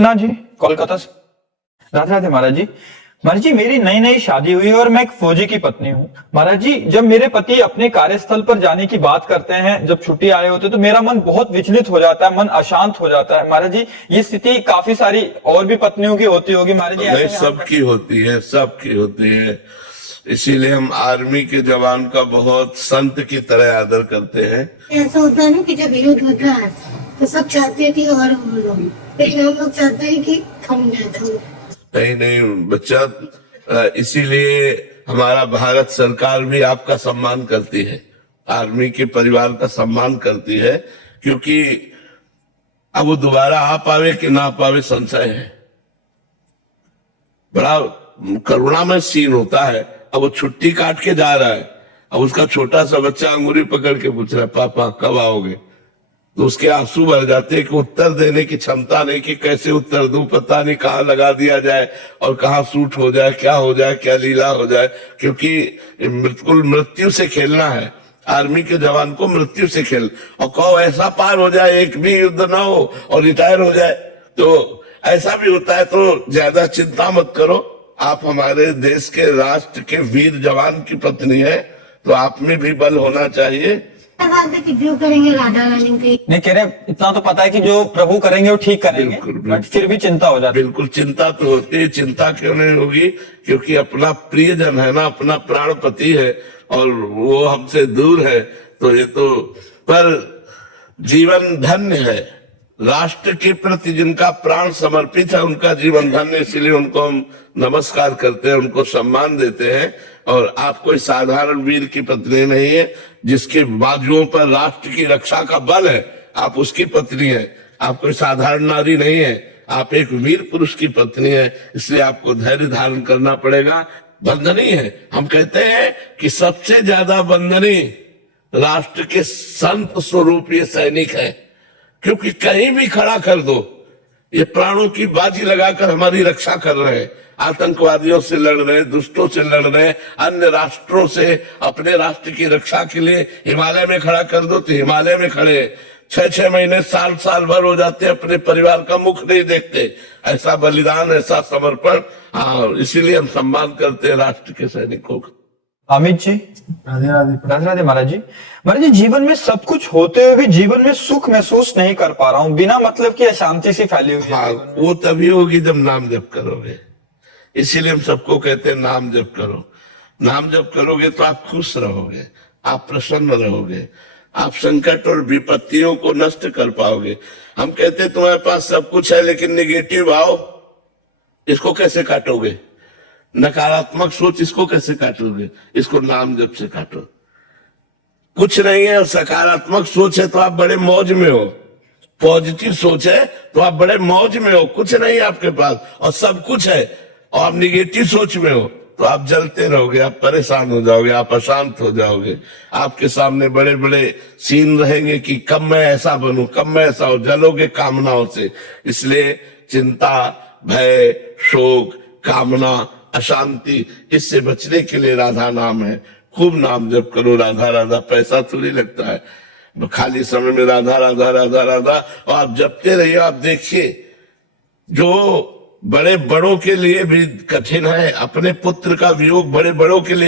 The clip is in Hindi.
ना जी, कोलकाता से। राधे राधे महाराज जी। महाराज जी, मेरी नई नई शादी हुई और मैं एक फौजी की पत्नी हूँ। महाराज जी, जब मेरे पति अपने कार्यस्थल पर जाने की बात करते हैं, जब छुट्टी आए होते, तो मेरा मन बहुत विचलित हो जाता है, मन अशांत हो जाता है। महाराज जी, ये स्थिति काफी सारी और भी पत्नियों की होती होगी महाराज जी। नहीं, सबकी होती है, सबकी होती है। इसीलिए हम आर्मी के जवान का बहुत संत की तरह आदर करते हैं। ऐसा होता है ना कि जब युद्ध होता है तो सब चाहते हैं कि और हम लोग, लेकिन हम लोग चाहते हैं कि थम जाए, थम। नहीं बच्चा, इसीलिए हमारा भारत सरकार भी आपका सम्मान करती है, आर्मी के परिवार का सम्मान करती है, क्योंकि अब वो दोबारा आ पावे कि ना पावे संशय है। बड़ा करुणामय सीन होता है। अब वो छुट्टी काट के जा रहा है, अब उसका छोटा सा बच्चा अंगूरी पकड़ के पूछ रहा है, पापा कब आओगे? तो उसके आंसू भर जाते हैं कि उत्तर देने की क्षमता नहीं, कि कैसे उत्तर दूं, पता नहीं कहाँ लगा दिया जाए और कहाँ सूट हो जाए, क्या हो जाए, क्या लीला हो जाए। क्योंकि बिल्कुल मृत्यु से खेलना है, आर्मी के जवान को मृत्यु से खेल, और कहो ऐसा पार हो जाए, एक भी युद्ध ना हो और रिटायर हो जाए। तो ऐसा भी होता है, तो ज्यादा चिंता मत करो। आप हमारे देश के राष्ट्र के वीर जवान की पत्नी है, तो आप में भी बल होना चाहिए। कि जो करेंगे राधा रानी के नहीं कह रहे, इतना तो पता है कि जो प्रभु करेंगे वो ठीक करेंगे, बिल्कुल, बट फिर भी चिंता हो जाती है। बिल्कुल चिंता तो होती है। चिंता क्यों नहीं होगी? क्योंकि अपना प्रियजन है ना, अपना प्राणपति है, और वो हमसे दूर है। तो ये तो, पर जीवन धन्य है। राष्ट्र के प्रति जिनका प्राण समर्पित है, उनका जीवन धन्य, इसलिए उनको हम नमस्कार करते हैं, उनको सम्मान देते हैं। और आप कोई साधारण वीर की पत्नी नहीं है, जिसके बाजुओं पर राष्ट्र की रक्षा का बल है, आप उसकी पत्नी है। आप कोई साधारण नारी नहीं है, आप एक वीर पुरुष की पत्नी है। इसलिए आपको धैर्य धारण करना पड़ेगा। बंधनी है, हम कहते हैं कि सबसे ज्यादा बंधनी राष्ट्र के संत स्वरूप ये सैनिक है, क्योंकि कहीं भी खड़ा कर दो, ये प्राणों की बाजी लगाकर हमारी रक्षा कर रहे हैं। आतंकवादियों से लड़ रहे, दुष्टों से लड़ रहे, अन्य राष्ट्रों से अपने राष्ट्र की रक्षा के लिए हिमालय में खड़ा कर दो तो हिमालय में खड़े, 6-6 महीने, साल भर हो जाते, अपने परिवार का मुख नहीं देखते। ऐसा बलिदान, ऐसा समर्पण, इसीलिए हम सम्मान करते हैं राष्ट्र के सैनिकों का। अमित जी, राधे राधे। राधे राधे महाराज जी। महाराज जी, जीवन में सब कुछ होते हुए भी जीवन में सुख महसूस नहीं कर पा रहा हूँ, बिना मतलब की अशांति सी फैली हुई है। हाँ, वो तभी होगी जब नाम जप करोगे। इसीलिए हम सबको कहते हैं नाम जप करो। नाम जप करोगे तो आप खुश रहोगे, आप प्रसन्न रहोगे, आप संकट और विपत्तियों को नष्ट कर पाओगे। हम कहते हैं तुम्हारे पास सब कुछ है, लेकिन निगेटिव भाव, इसको कैसे काटोगे? नकारात्मक सोच, इसको कैसे काटोगे? इसको नाम जप से काटो। कुछ नहीं है और सकारात्मक सोच है तो आप बड़े मौज में हो, पॉजिटिव सोच है तो आप बड़े मौज में हो। कुछ नहीं है आपके पास और सब कुछ है, और आप निगेटिव सोच में हो तो आप जलते रहोगे, आप परेशान हो जाओगे, आप अशांत हो जाओगे। आपके सामने बड़े बड़े सीन रहेंगे कि कब मैं ऐसा बनूं, कब मैं ऐसा हो, जलोगे कामनाओं से। इसलिए चिंता, भय, शोक, कामना, अशांति, इससे बचने के लिए राधा नाम है। खूब नाम जप करो, राधा राधा। पैसा थोड़ी लगता है, खाली समय में राधा राधा राधा राधा, और आप जपते रहिए। आप देखिए, जो बड़े बड़ों के लिए भी कठिन है, अपने पुत्र का वियोग बड़े बड़ों के लिए